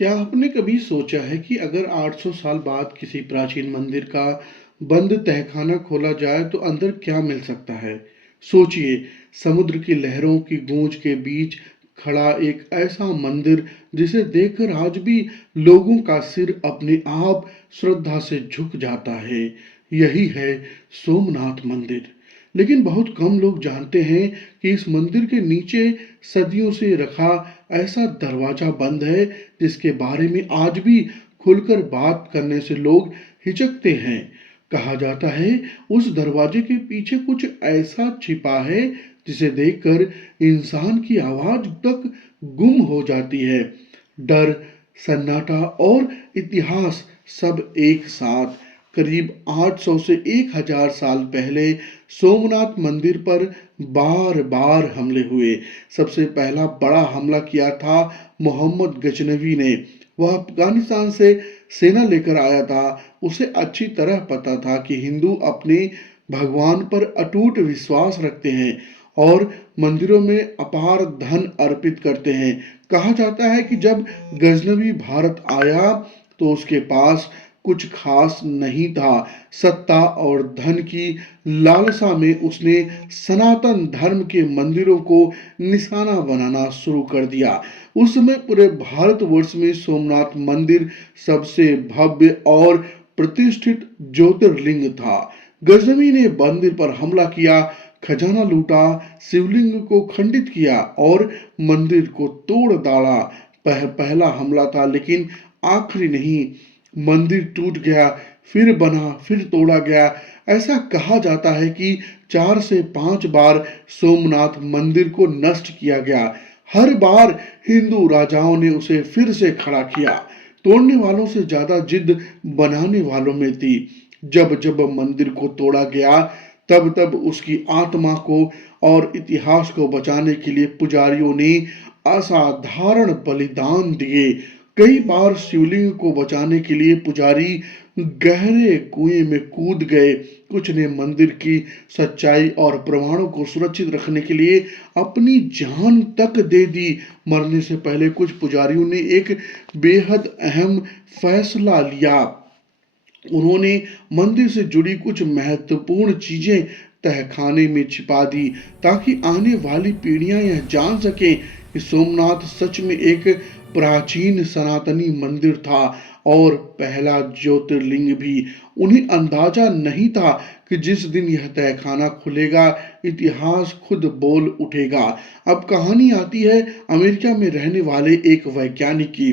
क्या आपने कभी सोचा है कि अगर 800 साल बाद किसी प्राचीन मंदिर का बंद तहखाना खोला जाए तो अंदर क्या मिल सकता है? सोचिए, समुद्र की लहरों की गूंज के बीच खड़ा एक ऐसा मंदिर जिसे देखकर आज भी लोगों का सिर अपने आप श्रद्धा से झुक जाता है। यही है सोमनाथ मंदिर। लेकिन बहुत कम लोग जानते हैं कि इस मंदिर के नीचे सदियों से रखा ऐसा दरवाजा बंद है जिसके बारे में आज भी खुलकर बात करने से लोग हिचकते हैं। कहा जाता है उस दरवाजे के पीछे कुछ ऐसा छिपा है जिसे देखकर इंसान की आवाज तक गुम हो जाती है। डर, सन्नाटा और इतिहास सब एक साथ। करीब 800 से 1000 साल पहले सोमनाथ मंदिर पर बार बार हमले हुए। सबसे पहला बड़ा हमला किया था मोहम्मद गजनवी ने। वह अफगानिस्तान से सेना लेकर आया था। उसे अच्छी तरह पता था कि हिंदू अपने भगवान पर अटूट विश्वास रखते हैं और मंदिरों में अपार धन अर्पित करते हैं। कहा जाता है कि जब गजनवी भारत आया तो उसके पास कुछ खास नहीं था। सत्ता और धन की लालसा में उसने सनातन धर्म के मंदिरों को निशाना बनाना शुरू कर दिया। उस समय पूरे भारतवर्ष में सोमनाथ मंदिर सबसे भव्य और प्रतिष्ठित ज्योतिर्लिंग था। गजनवी ने मंदिर पर हमला किया, खजाना लूटा, शिवलिंग को खंडित किया और मंदिर को तोड़ डाला। पहला हमला था लेकिन आखिरी नहीं। मंदिर टूट गया, फिर बना, फिर तोड़ा गया। ऐसा कहा जाता है कि 4 से 5 बार सोमनाथ मंदिर को नष्ट किया गया। हर बार हिंदू राजाओं ने उसे फिर से खड़ा किया। तोड़ने वालों से ज्यादा जिद बनाने वालों में थी। जब जब मंदिर को तोड़ा गया तब तब उसकी आत्मा को और इतिहास को बचाने के लिए पुजारियों ने असाधारण बलिदान दिए। कई बार शिवलिंग को बचाने के लिए पुजारी गहरे कुएं में कूद गए। कुछ ने मंदिर की सच्चाई और प्रमाणों को सुरक्षित रखने के लिए अपनी जान तक दे दी। मरने से पहले कुछ पुजारियों ने एक बेहद अहम फैसला लिया। उन्होंने मंदिर से जुड़ी कुछ महत्वपूर्ण चीजें तहखाने में छिपा दी ताकि आने वाली पीढ़ियां यह जान सकें कि सोमनाथ सच में एक प्राचीन सनातनी मंदिर था और पहला ज्योतिर्लिंग भी। उन्हें अंदाजा नहीं था कि जिस दिन यह तहखाना खुलेगा इतिहास खुद बोल उठेगा। अब कहानी आती है अमेरिका में रहने वाले एक वैज्ञानिक की।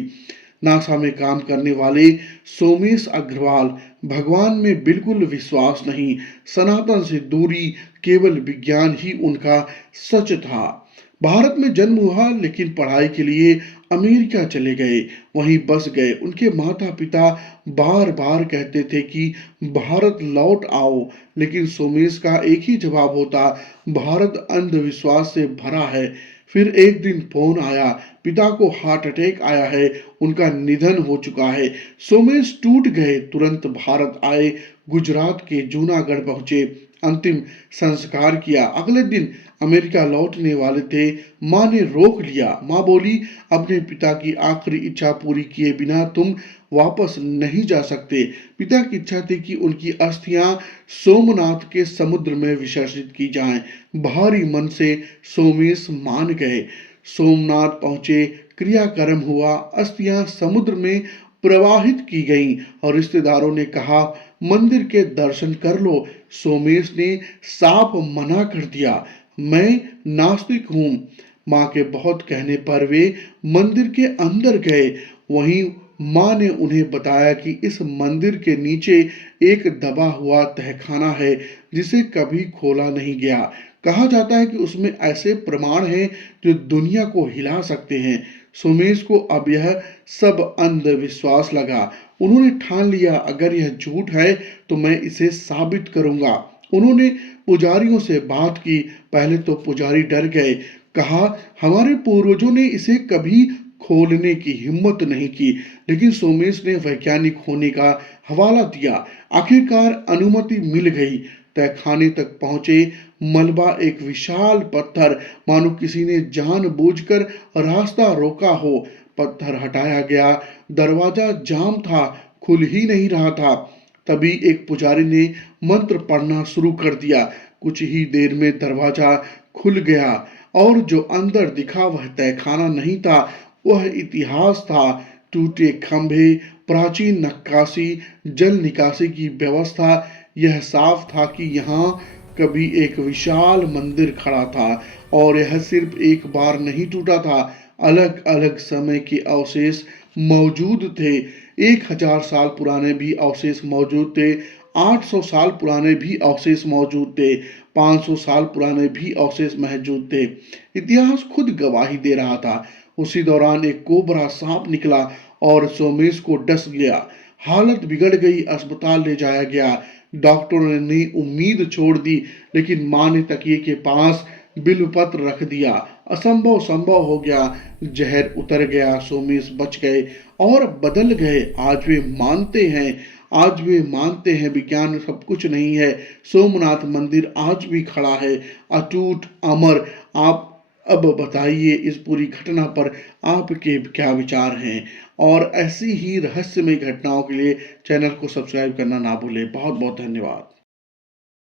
नासा में काम करने वाले सोमेश अग्रवाल। भगवान में बिल्कुल विश्वास नहीं, सनातन से दूरी, केवल विज्ञान ही उनका सच था। भारत में जन्म हुआ लेकिन पढ़ाई के लिए अमेरिका चले गए, वहीं बस गए। उनके माता पिता बार बार कहते थे कि भारत लौट आओ, लेकिन सोमेश का एक ही जवाब होता, भारत अंधविश्वास से भरा है। फिर एक दिन फोन आया, पिता को हार्ट अटैक आया है, उनका निधन हो चुका है। सोमेश टूट गए, तुरंत भारत आए, गुजरात के जूनागढ़ पहुंचे, अंतिम संस्कार किया। अगले दिन अमेरिका लौटने वाले थे, माँ ने रोक लिया। माँ बोली, अपने पिता की आखिरी इच्छा पूरी किए बिना तुम वापस नहीं जा सकते। पिता की इच्छा थी कि उनकी अस्थियां सोमनाथ के समुद्र में विसर्जित की जाएं। भारी मन से सोमेश मान गए। सोमनाथ पहुंचे, क्रियाक्रम हुआ, अस्थियां समुद्र में प्रवाहित की गईं और रिश्तेदारों ने कहा मंदिर के दर्शन कर लो। सोमेश ने साफ मना कर दिया, मैं नास्तिक हूँ। माँ के बहुत कहने पर वे मंदिर के अंदर गए। वहीं माँ ने उन्हें बताया कि इस मंदिर के नीचे एक दबा हुआ तहखाना है जिसे कभी खोला नहीं गया। कहा जाता है कि उसमें ऐसे प्रमाण हैं जो दुनिया को हिला सकते हैं। सोमेश को अब यह सब अंधविश्वास लगा। उन्होंने ठान लिया, अगर यह झूठ है तो मैं इसे साबित करूंगा। उन्होंने पुजारियों से बात की। पहले तो पुजारी डर गए, कहा हमारे पूर्वजों ने इसे कभी खोलने की हिम्मत नहीं की। लेकिन सोमेश ने वैज्ञानिक होने का हवाला दिया। आखिरकार अनुमति मिल गई। तहखाने तक पहुंचे। मलबा एक विशाल पत्थर, मानो किसी ने जानबूझकर रास्ता रोका हो। पत्थर हटाया गया, दरवाजा जाम था, खुल ही नहीं रहा था। तभी एक पुजारी ने मंत्र पढ़ना शुरू कर दिया। कुछ ही देर में दरवाजा खुल गया और जो अंदर दिखा वह तहखाना नहीं था, वह इतिहास था। टूटे खंभे, प्राचीन नक्काशी, जल निकासी की व्यवस्था। यह साफ था कि यहाँ कभी एक विशाल मंदिर खड़ा था और यह सिर्फ एक बार नहीं टूटा था, अलग अलग समय के अवशेष मौजूद थे। 1000 साल पुराने भी अवशेष मौजूद थे, 800 साल पुराने भी अवशेष मौजूद थे, 500 साल पुराने भी अवशेष मौजूद थे। इतिहास खुद गवाही दे रहा था। उसी दौरान एक कोबरा सांप निकला और सोमेश को डस गया। हालत बिगड़ गई, अस्पताल ले जाया गया। डॉक्टरों ने उम्मीद छोड़ दी, लेकिन मां ने तकिए के पास बिलपत्र रख दिया। असंभव संभव हो गया, जहर उतर गया, सोमेश बच गए और बदल गए। आज वे मानते हैं विज्ञान सब कुछ नहीं है। सोमनाथ मंदिर आज भी खड़ा है, अटूट अमर। आप अब बताइए इस पूरी घटना पर आपके क्या विचार हैं? और ऐसी ही रहस्यमय घटनाओं के लिए चैनल को सब्सक्राइब करना ना भूलें। बहुत बहुत धन्यवाद।